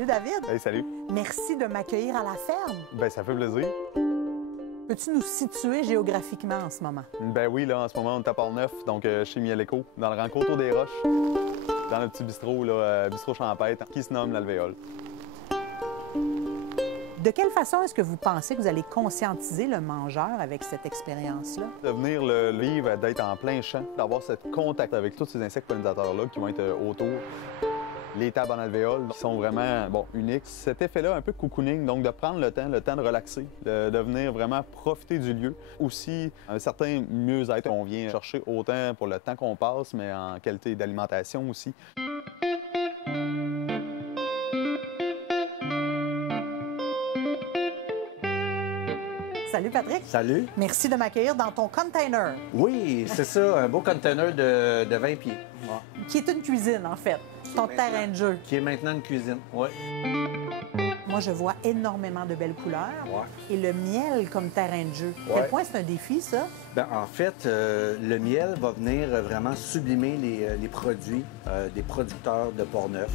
Salut David. Hey, salut. Merci de m'accueillir à la ferme. Ben ça fait plaisir. Peux-tu nous situer géographiquement en ce moment? Ben oui, là, en ce moment, on est à Port-Neuf, donc chez Miel Éco, dans le rang Coteau-des-Roches, dans le petit bistrot, là, bistrot champêtre, qui se nomme l'Alvéole. De quelle façon est-ce que vous pensez que vous allez conscientiser le mangeur avec cette expérience-là? De venir le vivre, d'être en plein champ, d'avoir ce contact avec tous ces insectes pollinisateurs-là qui vont être autour. Les tables en alvéole qui sont vraiment uniques. Cet effet-là, un peu cocooning, donc de prendre le temps de relaxer, de venir vraiment profiter du lieu. Aussi, un certain mieux-être qu'on vient chercher autant pour le temps qu'on passe, mais en qualité d'alimentation aussi. Salut Patrick. Salut. Merci de m'accueillir dans ton container. Oui, c'est ça, un beau container de 20 pieds. Ouais. Qui est une cuisine, en fait. Ton terrain de jeu. Qui est maintenant une cuisine, oui. Moi, je vois énormément de belles couleurs. Ouais. Et le miel comme terrain de jeu. À quel point c'est un défi, ça? Bien, en fait, le miel va venir vraiment sublimer les produits des producteurs de Port-Neuf.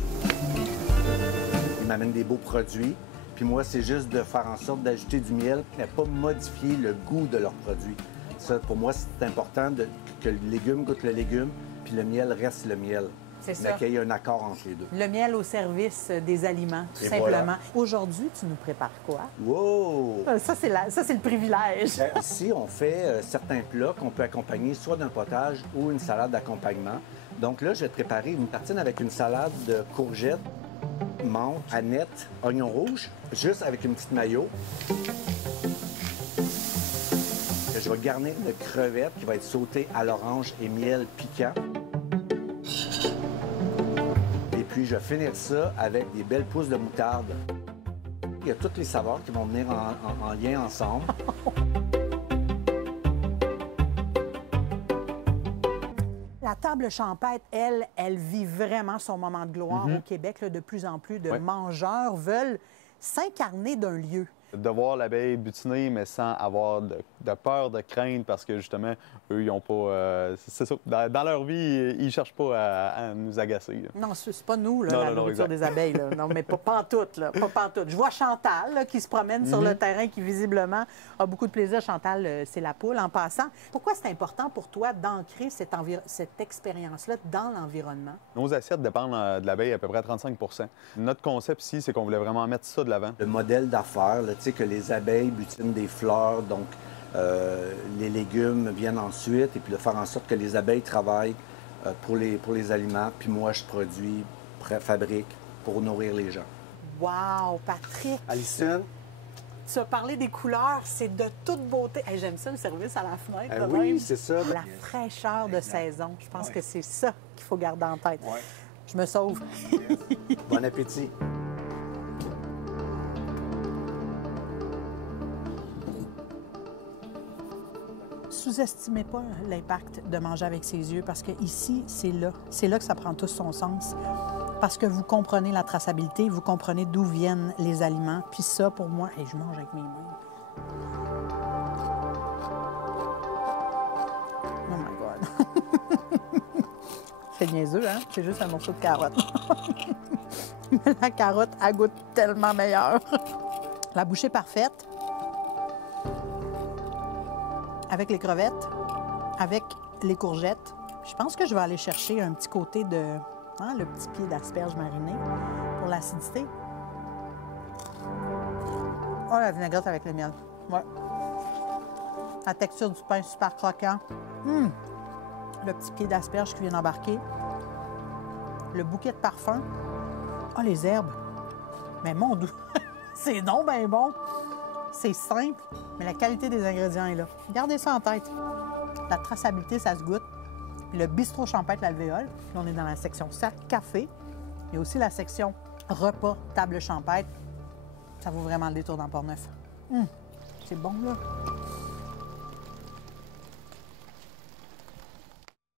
Ils m'amènent des beaux produits. Puis moi, c'est juste de faire en sorte d'ajouter du miel, mais pas modifier le goût de leurs produits. Ça, pour moi, c'est important que le légume goûte le légume, puis le miel reste le miel. C'est mais ça. qu'il y ait un accord entre les deux. Le miel au service des aliments, tout Et simplement. voilà. Aujourd'hui, tu nous prépares quoi? Wow! Ça, c'est le privilège. Bien, ici, on fait certains plats qu'on peut accompagner soit d'un potage ou une salade d'accompagnement. Donc là, je vais te préparer une tartine avec une salade de courgettes, menthe, aneth, oignon rouge, juste avec une petite mayo. Je vais garnir de crevettes qui va être sautée à l'orange et miel piquant. Et puis, je vais finir ça avec des belles pousses de moutarde. Il y a toutes les saveurs qui vont venir en lien ensemble. La table champêtre, elle vit vraiment son moment de gloire au Québec. Là, de plus en plus de mangeurs veulent s'incarner d'un lieu. De voir l'abeille butiner, mais sans avoir de peur, de crainte, parce que justement, eux, ils n'ont pas... c'est ça. Dans leur vie, ils ne cherchent pas à nous agacer. Là. Non, c'est pas nous, là, Non, la non, nourriture des abeilles. Là. Non, mais pas pantoute, là. Pas pantoute. Je vois Chantal, là, qui se promène sur le terrain, qui visiblement a beaucoup de plaisir. Chantal, c'est la poule. En passant, pourquoi c'est important pour toi d'ancrer cette expérience-là dans l'environnement? Nos assiettes dépendent de l'abeille à peu près à 35 %. Notre concept ici, c'est qu'on voulait vraiment mettre ça de l'avant. Le modèle d'affaires, tu sais, que les abeilles butinent des fleurs, donc les légumes viennent ensuite, et puis de faire en sorte que les abeilles travaillent pour les aliments, puis moi, je produis, fabrique pour nourrir les gens. Wow, Patrick! Alison? Tu as parlé des couleurs, c'est de toute beauté. Hey, j'aime ça, le service à la fenêtre. Oui, même. c'est ça. La fraîcheur de saison. Je pense que c'est ça qu'il faut garder en tête. Ouais. Je me sauve. Bon appétit. Sous-estimez pas l'impact de manger avec ses yeux parce que ici, c'est là que ça prend tout son sens. Parce que vous comprenez la traçabilité, vous comprenez d'où viennent les aliments. Puis ça, pour moi, et je mange avec mes mains. Oh my God! C'est niaiseux, hein? C'est juste un morceau de carotte. Mais la carotte, elle goûte tellement meilleure. La bouchée parfaite. Avec les crevettes, avec les courgettes. Je pense que je vais aller chercher un petit côté de... le petit pied d'asperge mariné pour l'acidité. Oh, la vinaigrette avec le miel. Ouais. La texture du pain super croquant. Le petit pied d'asperge qui vient d'embarquer. Le bouquet de parfum. Oh, les herbes. Mais mon Dieu, c'est donc bien bon. C'est simple, mais la qualité des ingrédients est là. Gardez ça en tête. La traçabilité, ça se goûte. Puis le bistrot champêtre l'Alvéole, puis on est dans la section café. Il y a aussi la section repas, table champêtre. Ça vaut vraiment le détour dans Port-Neuf. C'est bon, là.